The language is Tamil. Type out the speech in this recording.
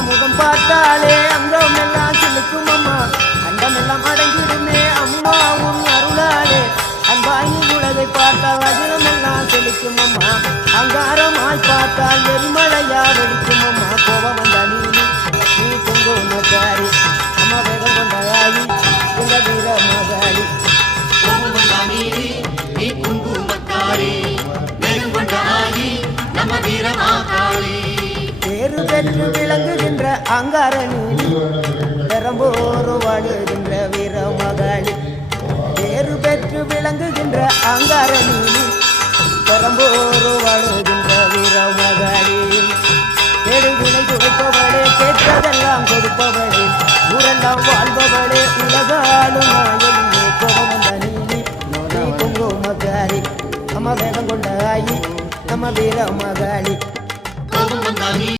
முகம் பார்த்தாலே அங்கம் எல்லாம் சிலுக்கும் அம்மா அண்டம் எல்லாம் அடங்கிடுமே அம்மா உன் அருளாலே அன்பாய் உலகை பார்த்தால் அகிலம் எல்லாம் செலுக்கும் அம்மா அங்காரமாய் பார்த்தால் எரிமலையா வெடிக்கும் அம்மா கோபம் வந்த நீ குங்குமக்காரி அம்மா வேகம் கொண்டாயி எங்க வீர மகாரி நீ குங்குமக்காரி வேகம் கொண்டாயி நம்ம வீர மகாரி பேரு பெற்று விளங்குகின்ற அங்காரணி பெரம்போரு வாழுகின்ற வீர மகாளி பேரு பெற்று விளங்குகின்ற அங்காரணி பெரம்போரு வாழுகின்ற வீர மகாளி கேடுவினை கொடுப்பவளே கேட்பதெல்லாம் கொடுப்பவளே ஊரெல்லாம் வாழ்பவளே உலகாலும் நாயகியே கோபமந்த நீ குங்குமக்காரி நம்ம வேகம் கொண்டாயி நம்ம வீர மகாளி